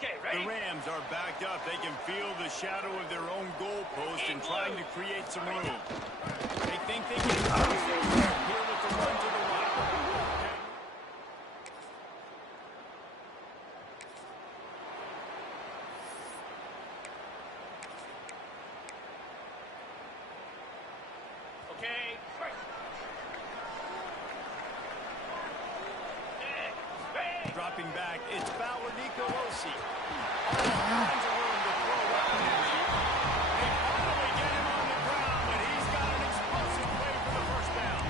The Rams are backed up. They can feel the shadow of their own goalpost and trying to create some room. They think they can use it here with the run to the right. Dropping back, it's Bauer Nicolosi. All kinds of room to throw around in here. They finally get him on the ground, but he's got an explosive play for the first down.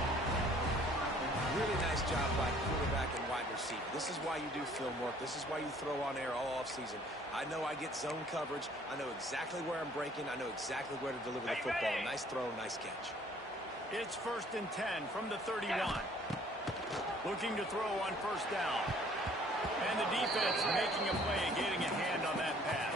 Really nice job by quarterback and wide receiver. This is why you do film work. This is why you throw on air all offseason. I know I get zone coverage. I know exactly where I'm breaking. I know exactly where to deliver the football. Nice throw, nice catch. It's 1st and 10 from the 31. Looking to throw on first down. And the defense making a play and getting a hand on that pass.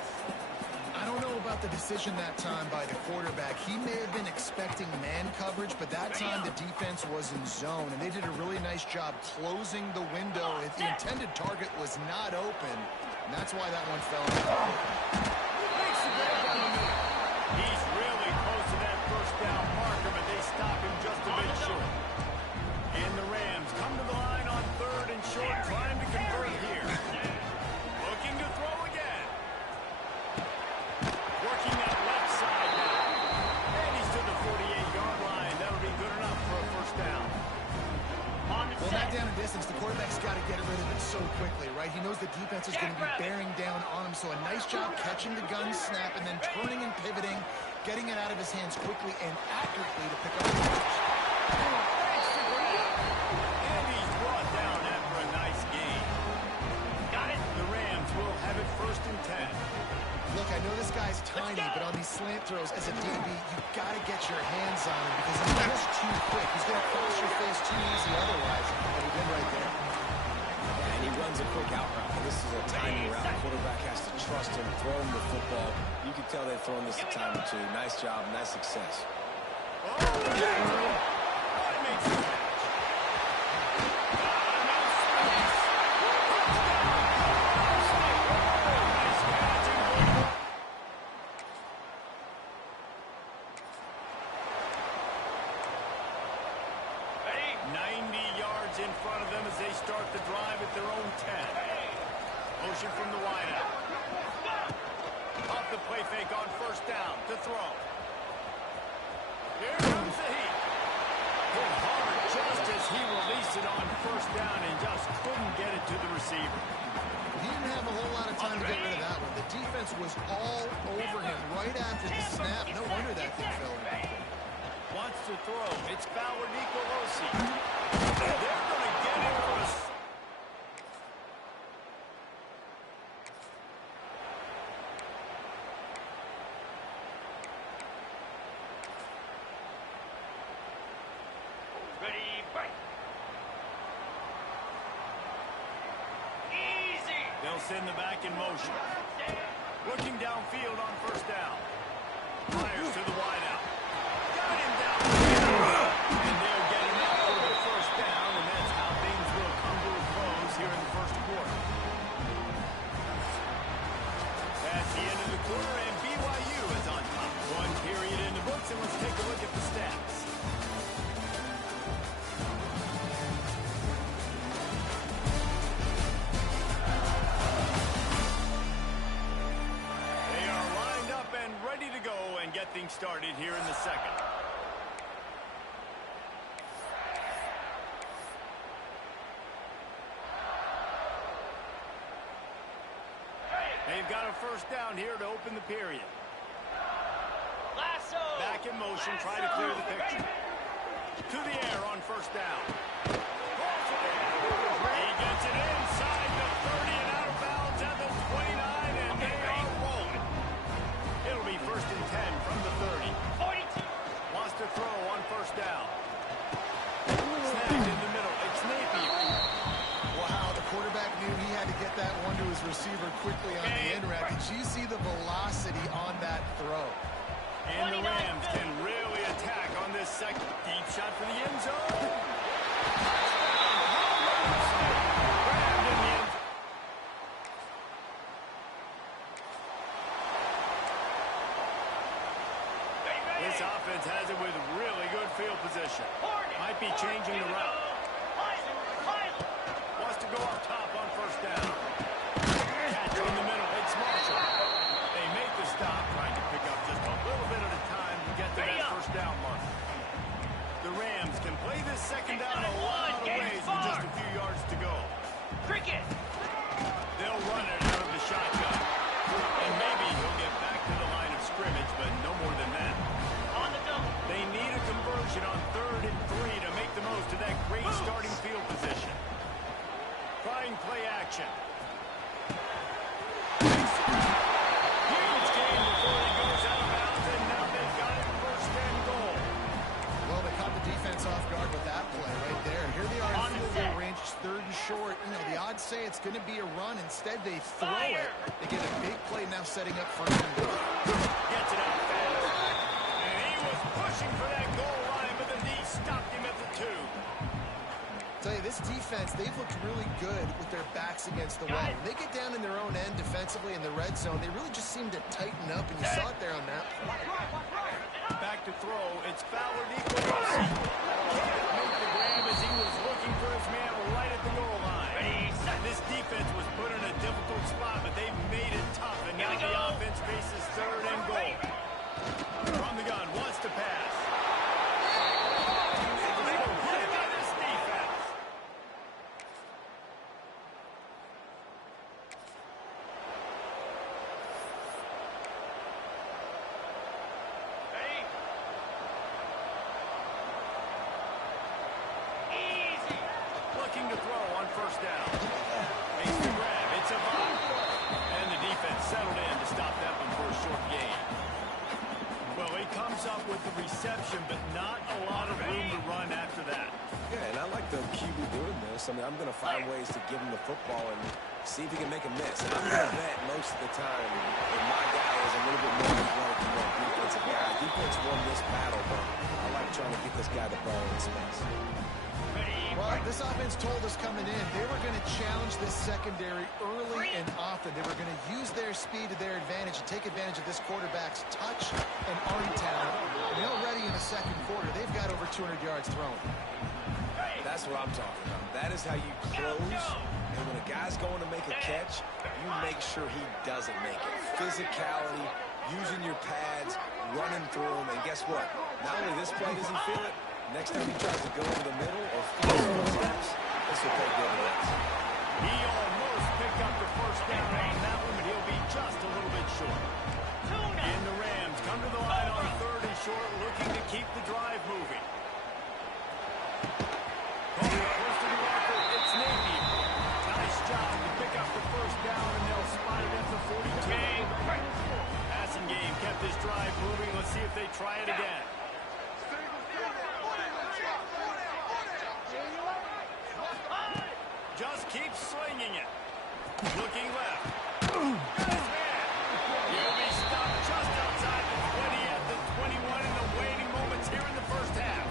I don't know about the decision that time by the quarterback. He may have been expecting man coverage, but that time the defense was in zone, and they did a really nice job closing the window if the intended target was not open. And that's why that one fell. He's really close to that first down marker, but they stop him just a bit short. And the Rams come to the line on 3rd and short, trying to convert here. Looking to throw again. Working that left side now. And he's to the 48-yard line. That'll be good enough for a first down. Well, that down and distance, the quarterback's got to get rid of it so quickly, right? He knows the defense is going to be bearing down on him, so a nice job catching the gun snap and then turning and pivoting, getting it out of his hands quickly and accurately to pick up the catch. And he's brought down after a nice gain. Got it. The Rams will have it 1st and 10. Look, I know this guy's tiny, but on these slant throws, as a DB, you've got to get your hands on him because he's just too quick. He's going to cross your face too easy otherwise, and he did right there. Yeah, and he runs a quick out route. This is a timing route. The quarterback has to trust him, throw him the football. You can tell they've thrown this a time or two. Nice job, nice success. Oh, that makes it. 90 yards in front of them as they start the drive at their own 10. Motion from the wideout. Off the play fake on first down to throw. Here comes the heat. Hit hard just as he released it on first down and just couldn't get it to the receiver. He didn't have a whole lot of time to get rid of that one. The defense was all over him right after the snap. No wonder that thing fell in. Wants to throw. It's Bauer Nicolosi. They're going to get him for a... Ready, break. Easy. They'll send the back in motion. Looking downfield on first down. Fires to the wideout. Got him down. And they'll get him out for the first down, and that's how things will come to a close here in the first quarter. That's the end of the quarter, and BYU is on top. One period in the books, and let's take a look at the stats. They are lined up and ready to go and get things started here in the second. They've got a first down here to open the period. Lasso. Back in motion, try to clear the picture. To the air on first down. He gets it inside the 30 and out of bounds at the 29, and they are rolling. It'll be 1st and 10 from the 30. 42. Wants to throw on first down. Snagged in the middle. It's Napier. Wow, the quarterback knew he had to get that one to his receiver quickly on the end route. Did you see the velocity on that throw? And the Rams can really attack on this second. Deep shot for the end zone. This offense has it with really good field position. Might be changing the route. Wants to go up top on first down. Catch in the middle. It's Marshall. They make the stop, trying to pick up just a little bit at a time to get to that first down mark. The Rams can play this second down a lot of ways with just a few yards to go. Cricket. They'll run it out of the shotgun. And maybe he'll get back to the line of scrimmage, but no more than that. On the double. They They need a conversion on 3rd and 3 to make the most of that great starting field position. Trying play action. Huge gain before he goes out of bounds, and now they've got it first and goal. Well, they caught the defense off guard with that play right there. Here they are in field goal range, 3rd and short. You know, the odds say it's going to be a run. Instead, they throw it. They get a big play now setting up 1st and goal. Gets it out fast. And he was pushing for that goal line, but the knee stopped him at the 2. Tell you, this defense, they've looked really good with their backs against the wall. When they get down in their own end defensively in the red zone, they really just seem to tighten up, and you saw it there on that play. Back to throw. It's Fowler equal. Can't make the grab as he was looking for his man right at the goal line. This defense was put in a difficult spot, but they've made it tough, and now the offense faces 3rd and goal. From the gun, wants to pass. Hit by this defense. Easy. Looking to throw on first down. Makes the grab. It's a ball. And the defense settled in to stop that one for a short gain. Well, he comes up with the reception, but not a lot of room to run after that. Yeah, and I like the QB doing this. I mean, I'm going to find ways to give him the football and see if he can make a miss. And I'm going to bet most of the time that my guy is a little bit more athletic than that defensive guy. Defense won this battle, but I like trying to get this guy the ball in space. Well, this offense told us coming in they were going to challenge this secondary early and often. They were going to use their speed to their advantage and take advantage of this quarterback's touch and arm talent. And already in the second quarter, they've got over 200 yards thrown. That's what I'm talking about. That is how you close. And when a guy's going to make a catch, you make sure he doesn't make it. Physicality, using your pads, running through him. And guess what? Not only this play does he feel it, next time he tries to go over the middle or force footsteps, this will pay dividends. He almost picked up the first down on that one, but he'll be just a little bit short. And the Rams come to the line on 3rd and short, looking to keep the drive moving. Close to the marker, it's Napier. Nice job to pick up the first down, and they'll spot it at the 42. Passing game kept this drive moving. Let's see if they try it again. Just keep slinging it. Looking left. Got his man. He'll be stopped just outside the 20 at the 21 in the waiting moments here in the first half.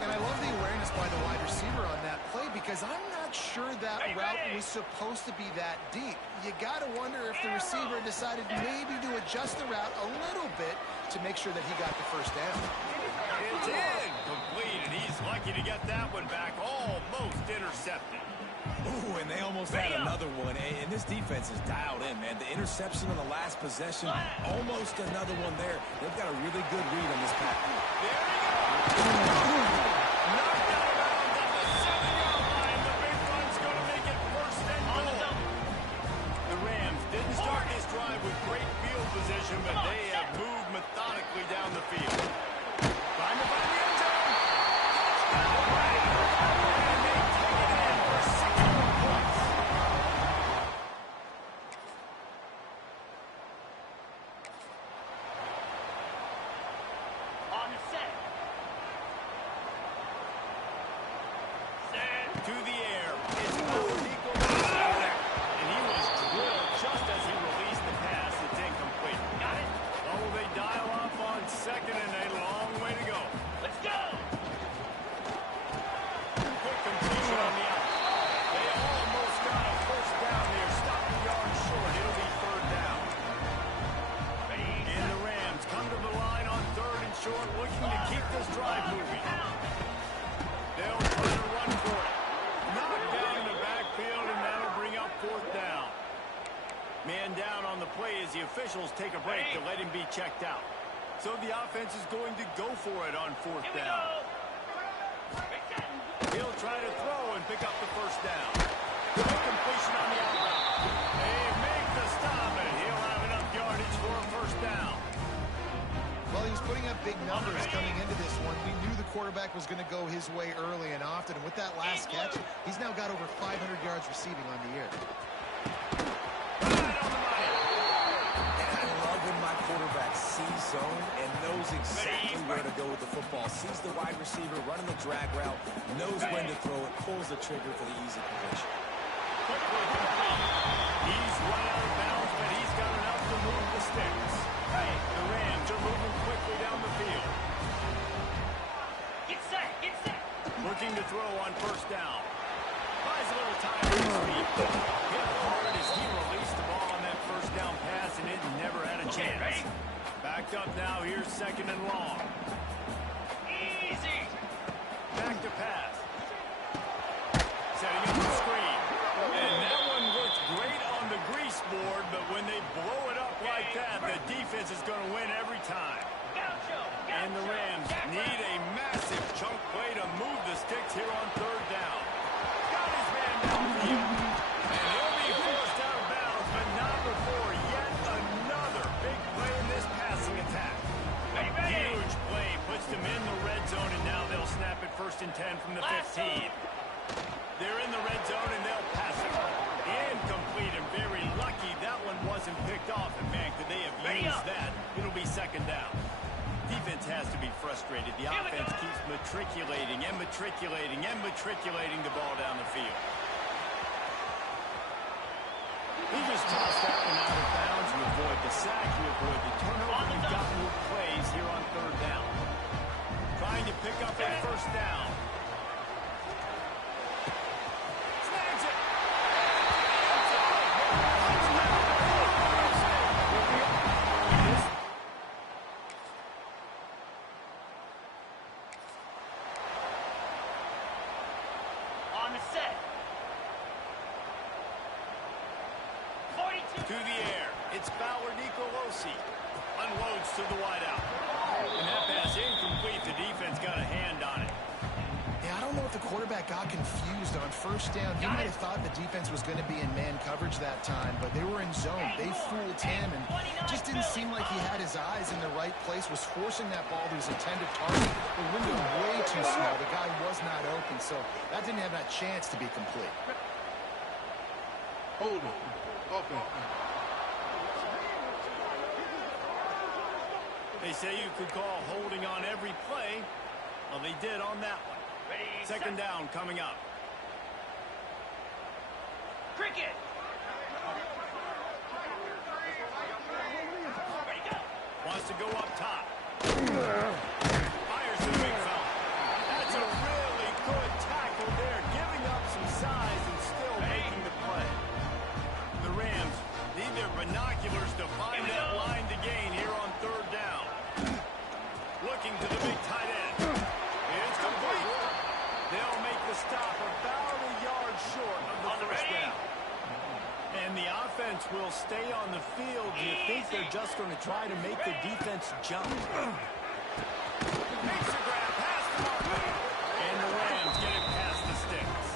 And I love the awareness by the wide receiver on that play because I'm not sure that route was supposed to be that deep. You got to wonder if the receiver decided maybe to adjust the route a little bit to make sure that he got the first down. It's incomplete, and he's lucky to get that one back. Almost intercepted. Ooh, and they almost had another one. And this defense is dialed in, man. The interception on the last possession, almost another one there. They've got a really good read on this pack. There he goes. Knocked out of bounds at the 7-yard line. The big run's going to make it first and goal. The Rams didn't start this drive with great field position, but they have moved methodically down the field. Trying to find the end zone. And they take it in for 6 points. On looking to keep this drive moving. They'll try to run for it. Knocked down in the backfield, and that'll bring up fourth down. Man down on the play as the officials take a break to let him be checked out. So the offense is going to go for it on fourth down. He'll try to throw and pick up the first down. Good completion on the out route. They make the stop, and he'll have enough yardage for a first down. Well, he was putting up big numbers coming into this one. We knew the quarterback was going to go his way early and often. And with that last catch, he's now got over 500 yards receiving on the year. When my quarterback sees zone and knows exactly where to go with the football, sees the wide receiver running the drag route, knows when to throw it, pulls the trigger for the easy completion. He's right out of bounds, but he's got enough to move the sticks. The Rams are moving quickly down the field. Get set, get set. Looking to throw on first down. Buys a little time on his feet. Hit hard as he released the ball on that first down pass, and it never had a chance. Backed up now. Here's second and long. Easy. Back to pass. Setting up the screen. And that one looks great on the grease board, but when they blow it up like that, the defense is going to win every time. And the Rams need a massive chunk play to move the sticks here on third down. Got his man downfield. And he'll be forced out of bounds, but not before yet another big play in this passing attack. Huge play puts them in the red zone, and now they'll snap it 1st and 10 from the 15. They're in the red zone, and they'll pass it. Incomplete, and very lucky that one wasn't picked off. And, man, could they have used that? It'll be second down. Defense has to be frustrated. The offense keeps matriculating and matriculating and matriculating the ball down the field. He just tossed that one out of bounds. You avoid the sack. You avoid the turnover. You've got more plays here on third down. Trying to pick up a first down. Snags it. On the set. 42. To the air. It's Fowler Nicolosi. Unloads to the wideout. And that pass incomplete. The defense got a hand on it. Yeah, I don't know if the quarterback got confused on first down. He might have thought the defense was going to be in man coverage that time, but they were in zone. They fooled him, and it just didn't seem like he had his eyes in the right place, was forcing that ball to his intended target. The window way too small. The guy was not open, so that didn't have that chance to be complete. Hold it. Okay. They say you could call holding on every play. Well, they did on that one. Ready, Second set. down coming up. Cricket. Ready, go. Wants to go up top. Fires to the big fella. That's a really good tackle there. Giving up some size and still making the play. The Rams need their binoculars to find that line to gain here on third down. Looking to the big tight end. It's complete. They'll make the stop about a yard short of the first down. And the offense will stay on the field. Do you think they're just going to try to make the defense jump? Makes the grab past the marker. And the Rams get it past the sticks.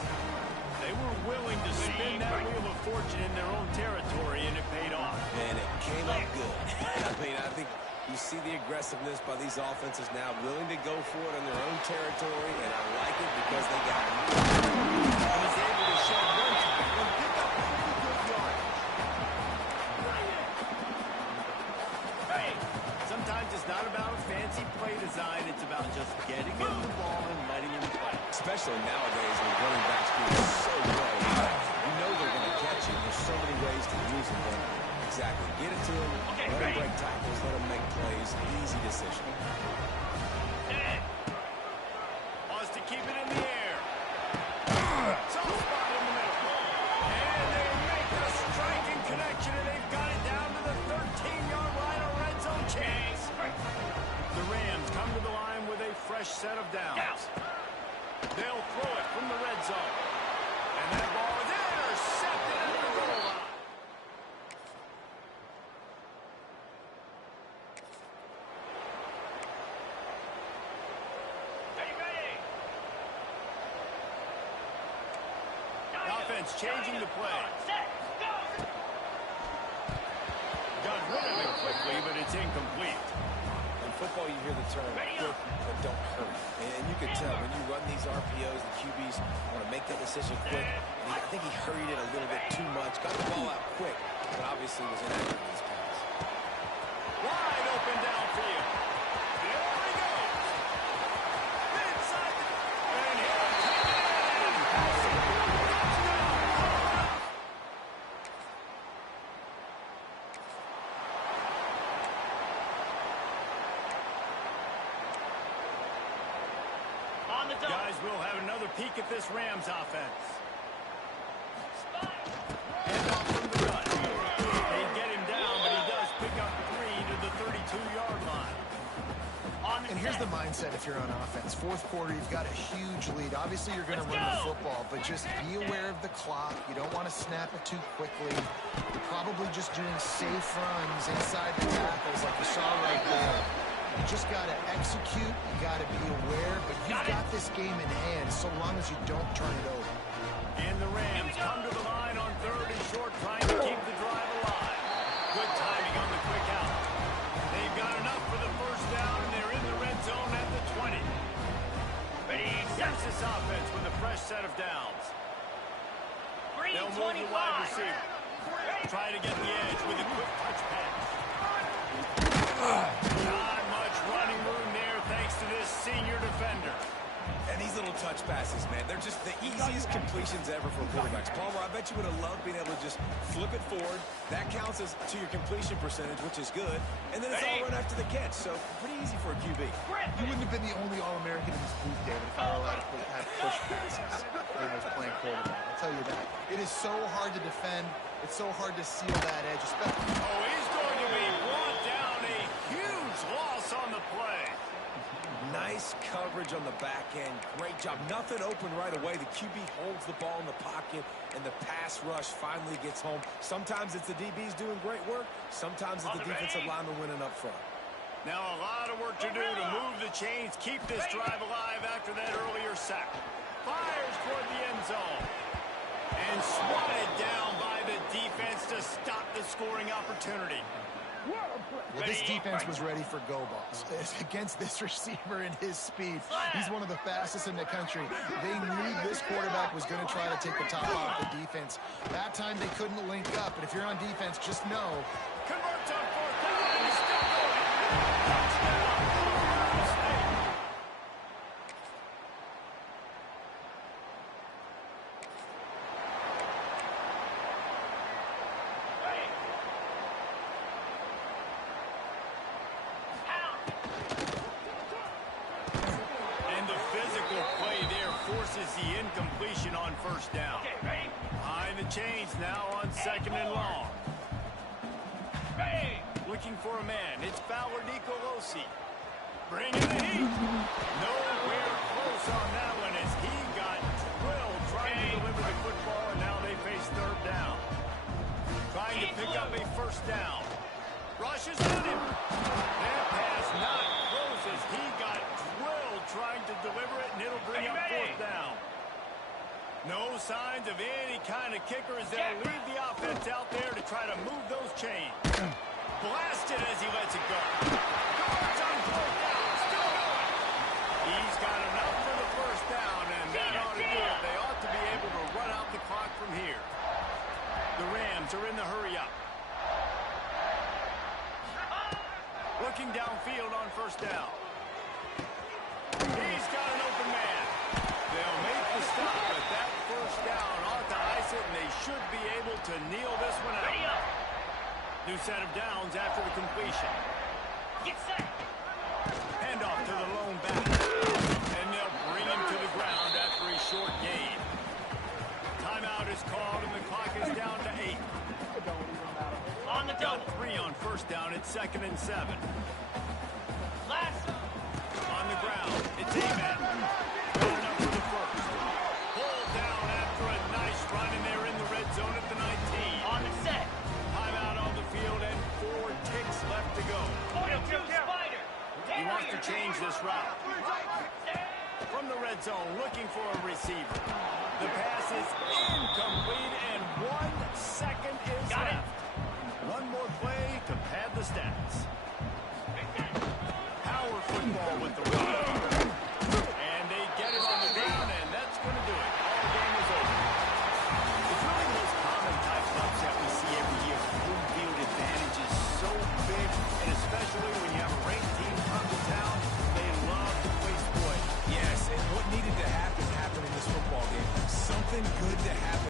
They were willing to spin that wheel of fortune in their own territory, and it paid off. And it came up good. I mean, I think you see the aggressiveness by these offenses now, willing to go for it in their own territory, and I like it because they got it. And he's able to shed one tackle and pick up pretty good yardage. Hey, sometimes it's not about a fancy play design. It's about just getting him the ball and letting him play. Especially nowadays when running backs do so well. You know they're going to catch you. There's so many ways to use them. But exactly. Get it to them. Okay, let them ready? break tackles. Let them make plays. Easy decision. Wants to keep it in the air. Soft spot in the middle. And they make a striking connection, and they've got it down to the 13-yard line, a red zone chance. The Rams come to the line fresh set of downs. They'll throw it from the red zone. And that ball is intercepted at the goal line. Offense changing the play. Got rid of it quickly, but it's incomplete. In football, you hear the term quick, but don't hurry. And you can tell when you run these RPOs, the QBs want to make that decision quick. And I think he hurried it a little bit too much. Got the ball out quick, but obviously was inaccurate in his pass. Wide open downfield. There he goes. Inside. And he'll take it in. On the double. Guys, we'll have another peek at this Rams offense. Hand off from the gun. They get him down, but he does pick up 3 to the 32-yard line. And here's the mindset if you're on offense. Fourth quarter, you've got a huge lead. Obviously, you're going to run the football, but just be aware of the clock. You don't want to snap it too quickly. You're probably just doing safe runs inside the tackles like you saw right there. You just got to execute. You got to be aware, but you've got this game in hand so long as you don't turn it over. And the Rams come to the line on 3rd and short, trying to keep the drive alive. Good timing on the quick out. They've got enough for the first down, and they're in the red zone at the 20. Here's this offense with a fresh set of downs. They'll move the wide receiver. Try to get the edge with a quick touch pass. Not much running room there thanks to this senior defender. And these little touch passes, man, they're just the easiest completions ever for quarterbacks. Palmer, I bet you would have loved being able to just flip it forward. That counts as to your completion percentage, which is good. And then it's all run after the catch, so pretty easy for a QB. You wouldn't have been the only All-American in this booth, David, if I were allowed to have push passes when I was playing quarterback. I'll tell you that. It is so hard to defend. It's so hard to seal that edge, especially. Oh, he's going to be brought down. A huge loss on the play. Nice coverage on the back end. Great job. Nothing open right away. The QB holds the ball in the pocket, and the pass rush finally gets home. Sometimes it's the DBs doing great work. Sometimes it's the defensive lineman winning up front. Now a lot of work to do to move the chains, keep this drive alive after that earlier sack. Fires toward the end zone. And swatted down by the defense to stop the scoring opportunity. Well, this defense was ready for go balls. Against this receiver and his speed, he's one of the fastest in the country. They knew this quarterback was going to try to take the top off the defense. That time they couldn't link up, but if you're on defense, just know. Converts on 4th down, he's still going. Touchdown, Ohio State. Forces the incompletion on 1st down. Behind the chains now on 2nd and long. Looking for a man. It's Fowler Nicolosi. Bringing the heat. Nowhere close on that one as he got drilled trying to deliver the football, and now they face 3rd down. Trying to pick up a 1st down. Rushes on him. That pass not close as he got drilled trying to deliver it, and it'll bring up 4th down. No signs of any kind of kicker as they'll leave the offense out there to try to move those chains. Blasted as he lets it go. Guards on 4th down, still going. He's got enough for the 1st down, and that ought to do it. They ought to be able to run out the clock from here. The Rams are in the hurry-up. Looking downfield on 1st down. He's got an open man. They'll make the stop, but that 1st down ought to ice it, and they should be able to kneel this one out. New set of downs after the completion. Get set. Hand off to the lone back. And they'll bring him to the ground after a short gain. Timeout is called, and the clock is down to 8. On the Got double. 3 on 1st down. It's 2nd and 7. Last. On the ground. It's to go. 42 Spider. He wants to change this route. From the red zone, looking for a receiver. The pass is incomplete, and 1 second is left.